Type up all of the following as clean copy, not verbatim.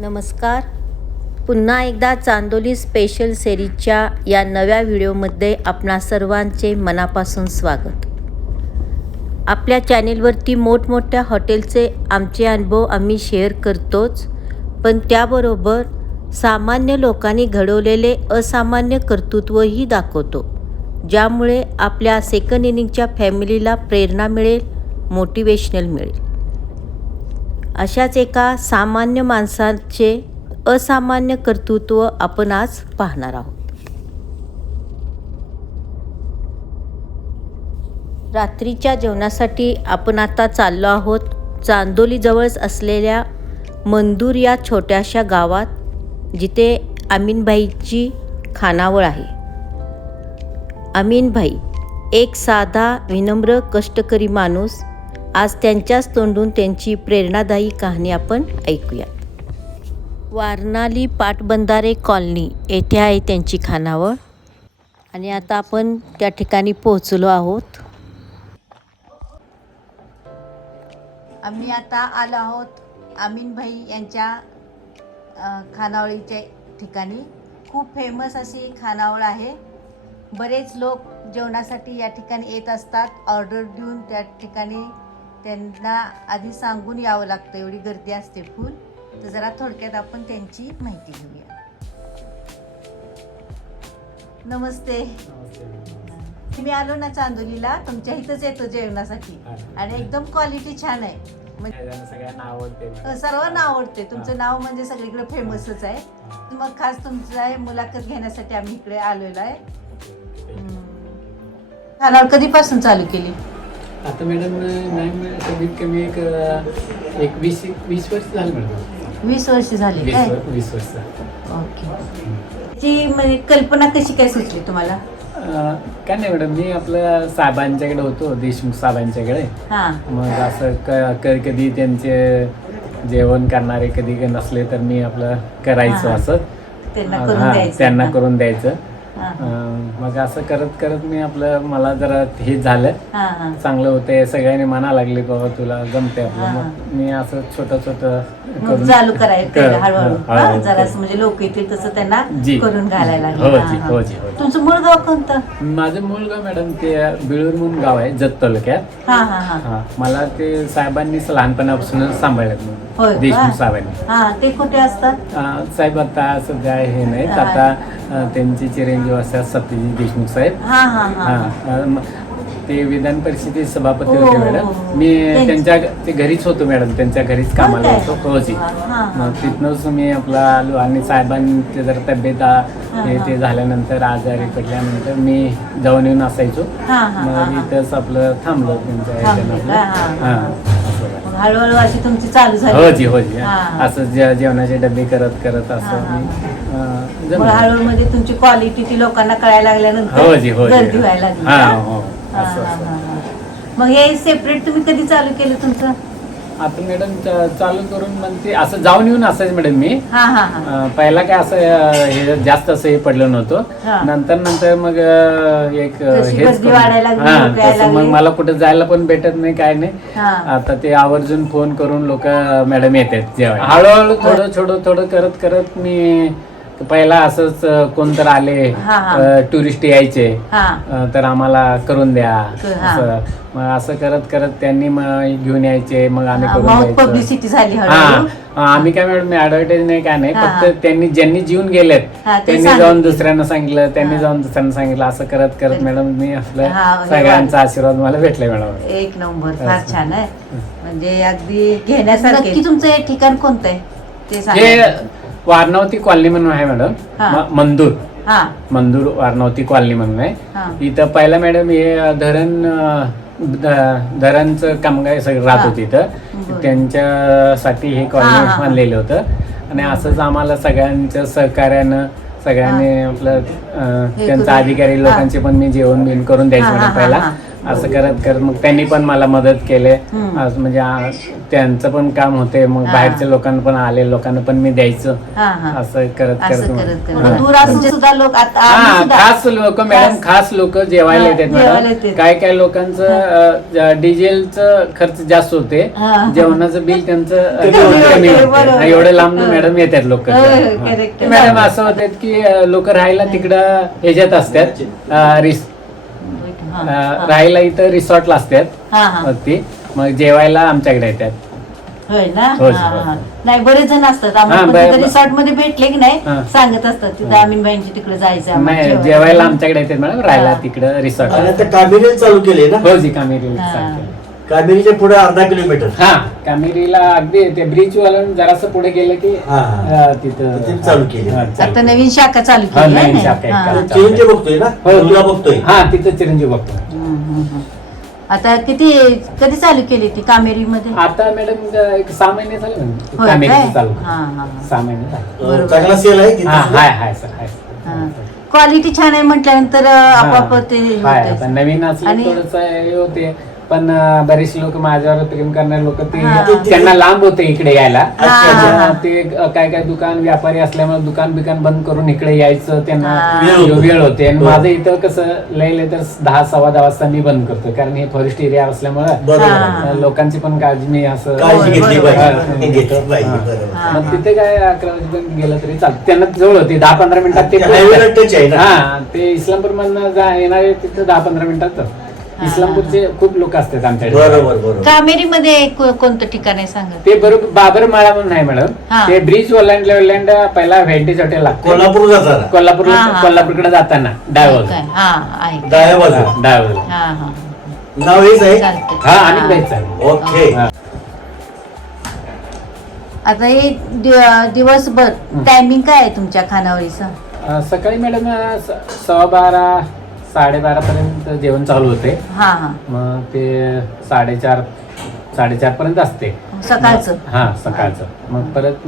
नमस्कार. पुन्हा एकदा चांदोली स्पेशल सेरीजच्या या नव्या व्हिडिओमध्ये आपणा सर्वांचे मनापासून स्वागत. आपल्या चॅनेलवरती मोठमोठ्या हॉटेलचे आमचे अनुभव आम्ही शेअर करतोच, पण त्याबरोबर सामान्य लोकांनी घडवलेले असामान्य कर्तृत्वही दाखवतो, ज्यामुळे आपल्या सेकंड इनिंगच्या फॅमिलीला प्रेरणा मिळेल, मोटिवेशनल मिळेल. अशाच एका सामान्य माणसाचे असामान्य कर्तृत्व आपण आज पाहणार आहोत. रात्रीच्या जेवणासाठी आपण आता चाललो आहोत चांदोलीजवळच असलेल्या मंदूर या छोट्याशा गावात, जिथे अमीनभाईची खानावळ आहे. अमीनभाई एक साधा विनम्र कष्टकरी माणूस. आज त्यांच्याच तोंडून त्यांची प्रेरणादायी कहाणी आपण ऐकूया. वारणाली पाटबंधारे कॉलनी येथे आहे त्यांची खानावळ, आणि आता आपण त्या ठिकाणी पोहोचलो आहोत. आम्ही आता आलो आहोत अमीनभाई यांच्या खानावळीच्या ठिकाणी. खूप फेमस अशी खानावळ आहे. बरेच लोक जेवणासाठी या ठिकाणी येत असतात. ऑर्डर देऊन त्या ठिकाणी त्यांना आधी सांगून यावं लागतं, एवढी गर्दी असते फुल. तर जरा थोडक्यात आपण त्यांची माहिती घेऊया. नमस्ते. मी आलो ना चांदोलीला, तुमच्या इथंच येतो जेवणासाठी, आणि एकदम क्वालिटी छान आहे. सगळ्यांना आवडते, सर्वांना आवडते. तुमचं नाव म्हणजे सगळीकडे फेमसच आहे. मग खास तुमचं मुलाखत घेण्यासाठी आम्ही इकडे आलेलो आहे. खानावळ कधीपासून चालू केली? आता मॅडम कमीत कमी एक 20 वर्ष झाली मॅडम. 20 वर्ष झाली काय? 20 वर्ष. ओके. ती म्हणजे कल्पना कशी काय सुचली तुम्हाला? काय नाही मॅडम, मी आपलं साहेबांच्याकडे होतो, देशमुख साहेबांच्याकडे. मग असं कधी त्यांचे जेवण करणारे कधी नसले तर मी आपलं करायचं, असं त्यांना करून द्यायचं. मग असं करत करत मी आपलं, मला जरा हे झालं, चांगलं होते, सगळ्यांनी म्हणा लागले बाबा तुला जमते आपलं. मग मी असं छोटं छोटं चालू करायचं हळूहळू, जरा म्हणजे लोक येतील तसं त्यांना करून घालायला. तुमचं मूळ गाव कोणतं? माझं मूळ गाव मॅडम ते बिळूर म्हणून गाव आहे, जत तालुक्यात. मला ते साहेबांनीच लहानपणापासूनच सांभाळलं, देशमुख साहेबांनी. ते कुठे असतात साहेब? आता सध्या हे नाहीत, आता त्यांचे चिरंजीव असतात सत्यजित देशमुख साहेब. ते विधान परिषदेचे सभापती होते मॅडम. मी त्यांच्या ते घरीच होतो मॅडम, त्यांच्या घरीच कामाला होतो रोजी. मग तिथनंच मी आपला आलो, आणि साहेबांची जर तब्येत ते झाल्यानंतर आजारी पडल्यानंतर मी जाऊन येऊन असायचो. मग इथंच आपलं थांबलो त्यांच्या. हळूहळू अशी तुमची चालू झाली. होजी असं जेवणाचे डबे करत करत असं हळूहळू म्हणजे तुमची क्वालिटी ती लोकांना कळायला लागल्यानंतर गर्दी व्हायला लागली. मग हे सेपरेट तुम्ही कधी चालू केलं तुमचं? आता मॅडम चालू करून म्हणते असं जाऊन येऊन असायचं मॅडम मी. पहिला काय असं हे जास्त असं हे पडलं नव्हतं. नंतर मग एक हेच मग मला कुठे जायला पण भेटत नाही, काय नाही. आता ते आवर्जून फोन करून लोक मॅडम येतात जेव्हा. हळूहळू थोडं करत करत मी पहिला असंच कोणतर आले टुरिस्ट यायचे तर आम्हाला करून द्या, असं करत करत त्यांनी मग घेऊन यायचे, मग आम्ही करून पब्लिसिटी झाली. आम्ही काय मॅडम ऍडव्हर्टाईज नाही, काय नाही, फक्त त्यांनी ज्यांनी जीवन गेलेत त्यांनी जाऊन दुसऱ्यांना सांगितलं, त्यांनी जाऊन दुसऱ्यांना सांगितलं. असं करत करत मॅडम मी आपलं सगळ्यांचा आशीर्वाद मला भेटलाय मॅडम. एक नंबर, फार छान आहे. म्हणजे अगदी घेण्यासारखं. तुमचं हे ठिकाण कोणतं आहे ते सांगा? वारणावती कॉलनी म्हणून आहे मॅडम. मंदूर वारणावती कॉलनी म्हणून आहे. इथं पहिला मॅडम हे धरणचं कामगार सगळं राहत होते इथं, त्यांच्यासाठी हे कॉलनी बांधलेलं होतं. आणि असंच आम्हाला सगळ्यांच्या सहकार्यानं सगळ्यांनी आपलं त्यांचा अधिकारी लोकांचे पण मी जेवण बिन करून द्यायचं मॅडम पहिला. असं करत करत मग त्यांनी पण मला मदत केले. असं म्हणजे त्यांचं पण काम होते, मग बाहेरच्या लोकांना पण आले, लोकांना पण मी द्यायचं. असं करत करत दूर असून सुद्धा लोक खास लोक मॅडम, खास लोक जेवायला येतात मॅडम. काय लोकांचं डिझेलचं खर्च जास्त होते, जेवणाचं बिल त्यांचं कमी होते. एवढं लांब मॅडम येतात लोक. मॅडम असं होतात की लोक राहायला तिकडं ह्याच्यात असतात, राहायला इथं रिसॉर्टला असतात, ती मग जेवायला आमच्याकडे येतात. होय ना. नाही बरेच जण असतात रिसॉर्ट मध्ये भेटले की नाही सांगत असतात तिथं अमीनबाईंची तिकडे जायचं. नाही जेवायला आमच्याकडे येतात मॅडम, राहायला तिकडे रिसॉर्ट. कामेरी चालू केले ना? हो जी, कामेरी. कामेरीच्या पुढे अर्धा किलोमीटर. हा, कामेरीला अगदी ते ब्रिज वाला जरासं पुढे गेलं की तिथं चालू केली. आता नवीन शाखा चालू केली. नवीन शाखा चिरंजीव बघतोय ना? तुला बघतोय. हा, तिथं चिरंजीव बघतोय. आता कधी चालू केली ती कामेरी मध्ये? आता मॅडम एक 6 महिने झाले कामेरी चालू. 6 महिने झाले. चांगला सेल आहे. हाय सर, हाय. क्वालिटी छान आहे म्हटल्यानंतर आपोआप ते नवीन असलं थोडस हे होते, पण बरेचसे लोक माझ्यावर प्रेम करणारे लोक त्यांना लांब होते इकडे यायला. ते काय दुकान व्यापारी असल्यामुळे दुकान बिकान बंद करून इकडे यायचं त्यांना वेळ होते. आणि माझं इथं कसं लय तर 10-10:15 वाजता मी बंद करतो, कारण हे फॉरेस्ट एरिया असल्यामुळे लोकांची पण काळजी मी असं मग तिथे काय 11 वाजेपर्यंत गेलं तरी चालतं. त्यांना जवळ होते 10-15 मिनिटात ते. हा, ते इस्लामपूर मधनं येणारे तिथे 10-15 मिनिटात. इस्लामपूरचे खूप लोक असतात आमच्याकडे. कामेरी मध्ये कोणतं ठिकाण आहे सांगा? ते बरोबर बाबर माळा म्हणून आहे मॅडम. ते ब्रिज ओलांड पहिला व्हेंटीज हॉटेल लागतं कोल्हापूरकडे जाताना डाव्या बाजूला. नाव हेच आहे. हा, आणि जायचं. ओके. आता हे दिवसभर टायमिंग काय आहे तुमच्या खानावळीचं? सकाळी मॅडम 12:15 12:30 पर्यंत जेवण चालू होते. मग ते 4:30 पर्यंत असते सकाळचं. हा, सकाळचं. मग परत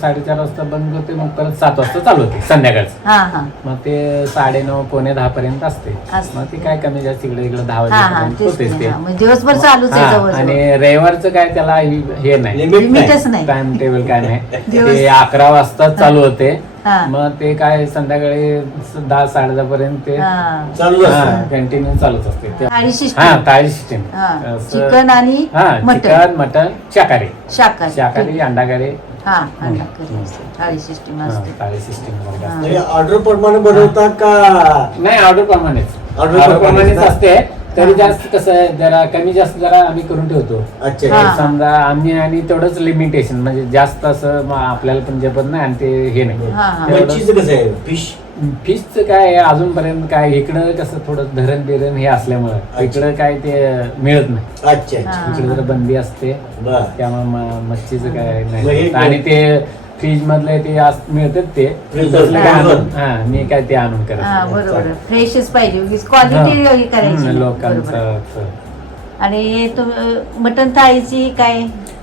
4:30 वाजता बंद होते, मग परत 7 वाजता चालू होते संध्याकाळचं. मग ते 9:30 -10 पर्यंत असते. मग ते काय कमी जास्त इकडे 10 वाजेपर्यंत होतेच ते. दिवसभर चालूच आहे. आणि रविवारचं काय त्याला हे नाही, लिमिटच नाही, टाइम टेबल काय नाही. ते 11 वाजता चालू होते. मग ते काय संध्याकाळी 10-10:30 पर्यंत ते कंटिन्यू चालूच असते. थाळी सिस्टीम. चिकन आणि चिकन, मटन, शाकाहारी, अंडा करी. थाळी सिस्टीम असते. थाळी सिस्टीम ऑर्डर प्रमाणे बनवता का? नाही, ऑर्डर प्रमाणेच असते. तरी जास्त कसं आहे, जरा कमी जास्त जरा आम्ही करून ठेवतो. समजा आम्ही, आणि तेवढंच लिमिटेशन, म्हणजे जास्त असं आपल्याला पण जपत नाही. आणि ते हे नाही. फिशचं काय अजूनपर्यंत काय इकडं कसं थोडं धरण बिरण हे असल्यामुळे इकडं काय ते मिळत नाही. इकडे जरा बंदी असते, त्यामुळे मच्छीचं काय नाही. आणि ते फ्रीज मधले ते मिळतात ते, मी काय ते आणून करत. बरोबर, फ्रेशच पाहिजे, क्वालिटी करायची लोकांचं. आणि मटन थाळीची काय?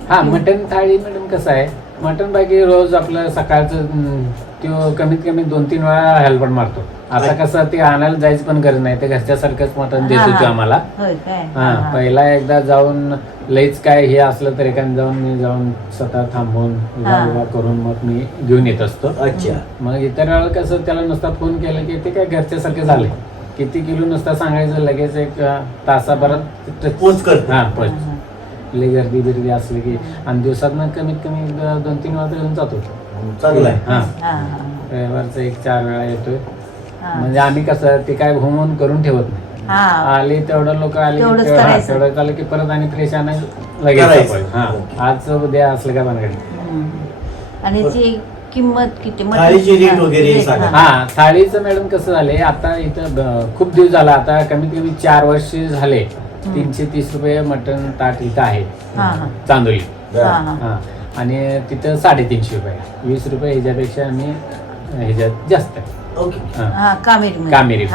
हा, मटन थाळी मॅडम कसं आहे, मटन बाकी रोज आपलं सकाळचं तो कमीत कमी 2-3 वेळा हेल्पर मारतो. आता कसं ते आणायला जायचं पण गरज नाही, ते घरच्यासारखंच मटन देत होतो आम्हाला. पहिला एकदा जाऊन लईच काय हे असलं तर एखादं जाऊन मी स्वतः थांबवून करून मग मी घेऊन येत असतो. मग इतर वेळा कसं त्याला नुसता फोन केला की ते काय घरच्यासारखे झाले, किती किलो नुसता सांगायचं, लगेच 1 तासाभरात पोच करतो. पोच. लई गर्दी बिर्दी असली की, आणि दिवसात कमीत कमी 2-3 वेळा तर येऊन जातो. चांगलं आहे. रविवारचं 1-4 वेळा येतोय. म्हणजे आम्ही कसं ते काय होमून करून ठेवत नाही. आले तेवढं लोक आले तेवढं झालं की परत आणि फ्रेश आणायचं लगेच. आज उद्या असलं का बनगाडी. आणि किंमत किती? थाळीचं मॅडम कसं झालंय, आता इथं खूप दिवस झाला, आता कमीत कमी 4 वर्ष झाले. 330 रुपये मटन ताट इथं आहे चांदोली. आणि तिथं 350 रुपये, 20 रुपये ह्याच्यापेक्षा आम्ही ह्याच्यात जास्त आहे. कामेरी.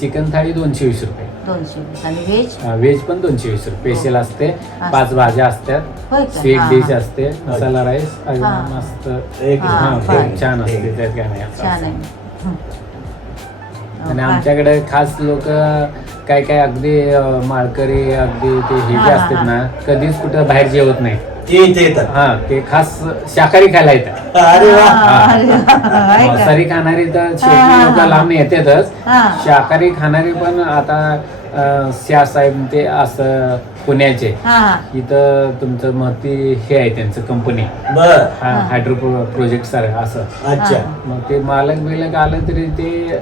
चिकन थाळी 220 रुपये. आणि व्हेज पण 220 रुपये. स्पेशल असते, 5 भाज्या असतात, स्वीट डिश असते, मसाला राईस मस्त छान असते. त्यात काय नाही. आणि आमच्याकडे खास लोक काय काय अगदी माळकरी अगदी ते हे जे असतात ना कधीच कुठं बाहेर जेवत नाही ते इथे येतात. हा ते खास शाकाहारी खायला येतात. अरे वा. मांसाहारी खाणारी तर शेवटी लोक लांब येतातच. शाकाहारी खाणारी पण आता श्या साहेब ते असं पुण्याचे इथं तुमचं महती हे आहे त्यांचं कंपनी बर. हायड्रो प्रोजेक्ट सारखं असं. अच्छा. मग ते मालक बिलक आलं तरी ते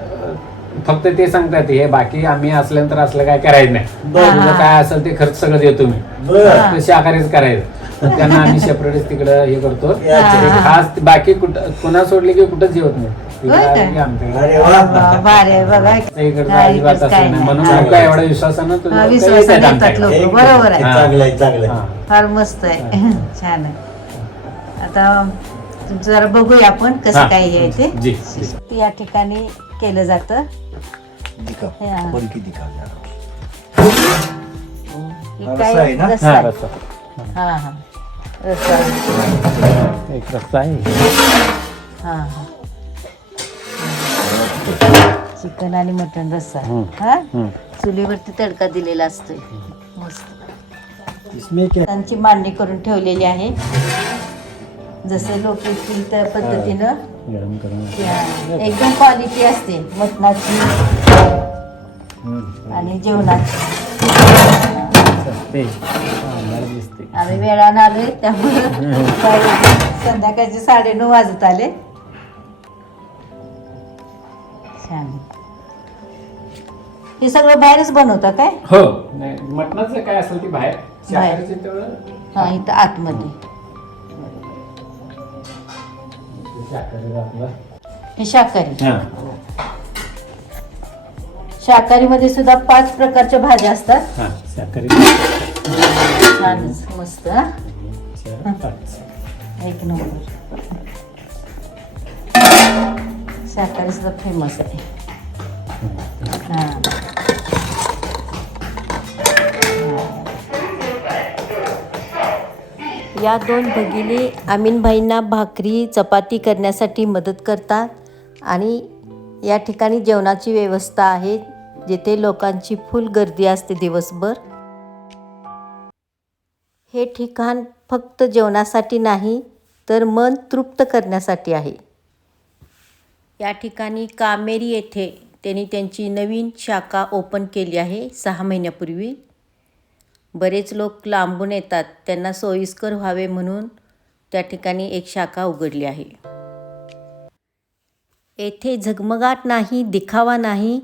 फक्त ते सांगतात हे बाकी आम्ही असल्यानंतर असलं काय करायचं नाही. तुझं काय असेल ते खर्च सगळं देतो मी. बर. शाकाहारीच करायचं. त्यांना आम्ही सेपरेटच तिकडं हे करतो. खास बाकी कुठं पुन्हा सोडले की कुठंच जेवत नाही. अरे वा. इकडचं अजिबात असं नाही. म्हणून आमचा एवढा विश्वासानं बरोबर आहे. चांगलं आहे चांगलं आहे. फार मस्त आहे. छान आहे. आता तुमचं जरा बघूया आपण कसं काय हे आहे ते. जी या ठिकाणी केलं जातं. दिखा. हा. बरकी दिखा. हे रस्सा काय आहे ना? रस्सा हा आहे. रस्सा हा हा रस्सा. एक रस्सा आहे. हा हा चिकन आणि मटन रस्सा. हा चुलीवरती तडका दिलेला असतोय. मस्त इसमें क्या? त्यांची मांडणी करून ठेवलेली आहे. जसे लोक येतील त्या पद्धतीनं गरम करून एकदम क्वालिटी असते मटणाची आणि जेवणाची. ते आम्हाला दिसते. आम्ही वेळानं आलोय त्यामुळे संध्याकाळचे 9:30 वाजत आले. छान. हे सगळं बाहेरच बनवता काय? हो नाही मटणाचं काय असेल ती बाहेर शाकाहारीचं तेवढं हा इथं आतमध्ये. शाकाहारी आपलं हे शाकाहारी. हा शाकाहारी मध्ये सुद्धा 5 प्रकारच्या भाज्या असतात. हा शाकाहारी छानच मस्त. हा? 5. एक नंबर. शाकाहारी सुद्धा फेमस आहे. हा या 2 भगिनी अमीनभाईंना भाकरी चपाती करण्यासाठी मदत करतात आणि या ठिकाणी जेवणाची व्यवस्था आहे जिथे लोकांची फुल गर्दी असते दिवसभर. हे ठिकाण फक्त जेवणासाठी नाही तर मन तृप्त करण्यासाठी आहे. या ठिकाणी कामेरी येथे त्यांनी त्यांची नवीन शाखा ओपन केली आहे 6 महिन्यापूर्वी. बरेच लोक लांबून येतात त्यांना सोयीस्कर व्हावे म्हणून त्या ठिकाणी एक शाखा उघडली आहे. येथे झगमगाट नाही, दिखावा नाही,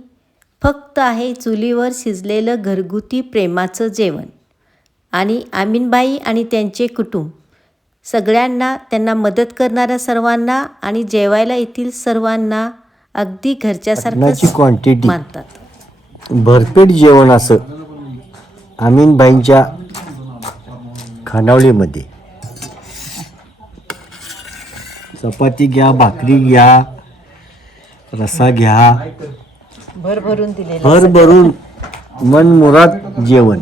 फक्त आहे चुलीवर शिजलेलं घरगुती प्रेमाचं जेवण. आणि अमीनबाई आणि त्यांचे कुटुंब सगळ्यांना, त्यांना मदत करणाऱ्या सर्वांना आणि जेवायला येथील सर्वांना अगदी घरच्यासारखंच क्वांटिटी मानतात. भरपेट जेवण असं अमीनबाईंच्या खानावळीमध्ये. चपाती घ्या, भाकरी घ्या, रसा घ्या, भरभरून दिलेलं भरभरून मनमुराद जेवण.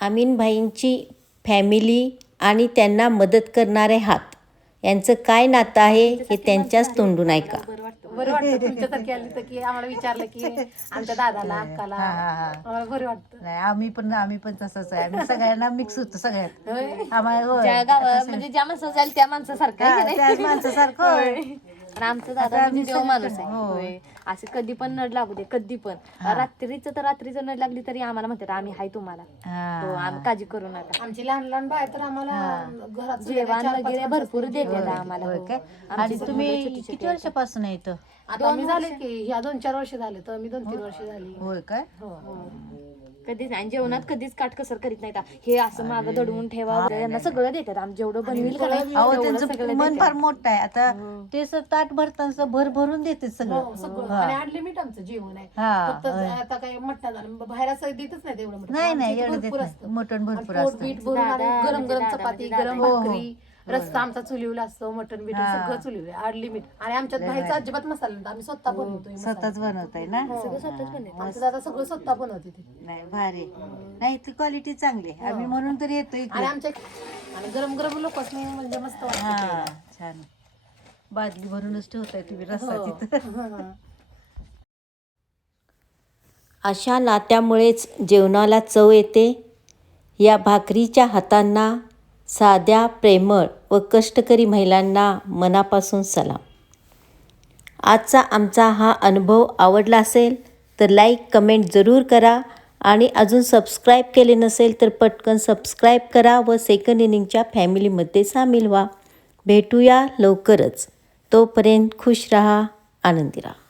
अमीनभाईंची फॅमिली आणि त्यांना मदत करणारे हात यांचं काय नातं आहे हे त्यांच्याच तोंडून ऐका. बरं वाटतं तुमच्यासारखी आली तर की आम्हाला विचारलं की आमच्या दादाला अक्काला आम्हाला बरं वाटतं. नाही आम्ही पण तसंच आहे. आम्ही सगळ्यांना मिक्स होतो सगळ्यात. आम्हाला ज्या गावात म्हणजे ज्या माणसं जाईल त्या माणसासारखं आहे की नाही? त्याच माणसासारखं होय. आणि आमचं दादा म्हणजे देव माणूस आहे. होय. असं कधी पण नड लागू दे, कधी पण रात्रीचं नड लागली तरी आम्हाला म्हणतात आम्ही हाय तुम्हाला. हो, आम्ही काळजी करू नका. आमची लहान लहान बाय तर आम्हाला घरात जेवण वगैरे भरपूर देतात आम्हाला. होय काय? आणि तुम्ही किती वर्षापासून आहे इथं? आता मी झाले की ह्या 2-4 वर्ष झाले तर मी 2-3 वर्ष झाली. होय काय? कधीच नाही जेवणात कधीच काटकसर करीत नाही. हे असं मागं दडवून ठेवा यांना सगळं देतात. आम्ही जेवढं बनविल का नाही अहो तेवढं त्यांचं सगळं मन देतात. फार मोठं आहे. आता ते ताट भरताना भरून देते सगळं. सगळं आणि अनलिमिट आमचं जेवण आहे. फक्त आता काय मटण झालं बाहेर असं देतच नाही तेवढं मटण. नाही एवढं देत भरपूर नाही. असतं. मटण भरपूर पोट असतं. बीट भरून आणि गरम गरम चपाती, गरम भाकरी, रस्ता आमचा चुलीवला असतो, मटण बीट सगळं चुलीवर अनलिमिट. आणि आमच्यात बाहेरचा अजिबात मसाला नाही. आम्ही स्वतः बनवतोय. स्वतःच बनवताय ना? सगळं स्वतःच बनवतो. आमचं दादा सगळं स्वतः बनवते ते. नाही भारी. नाही ती क्वालिटी चांगली आहे. आम्ही म्हणून तरी येतोय आणि आमच्या आणि गरम गरम लोकच नाही म्हणजे मस्त वाटतं. छान. बादली भरूनच ठेवताय तुम्ही रस्सा तिथं. अशा नात्यामुळेच जेवणाला चव येते. या भाकरीच्या हातांना, साध्या, प्रेमळ व कष्टकरी महिलांना मनापासून सलाम. आजचा आमचा हा अनुभव आवडला असेल तर लाईक कमेंट जरूर करा आणि अजून सबस्क्राईब केले नसेल तर पटकन सबस्क्राईब करा व सेकंड इनिंगच्या फॅमिलीमध्ये सामील व्हा. भेटूया लवकरच. तोपर्यंत खुश राहा, आनंदी राहा.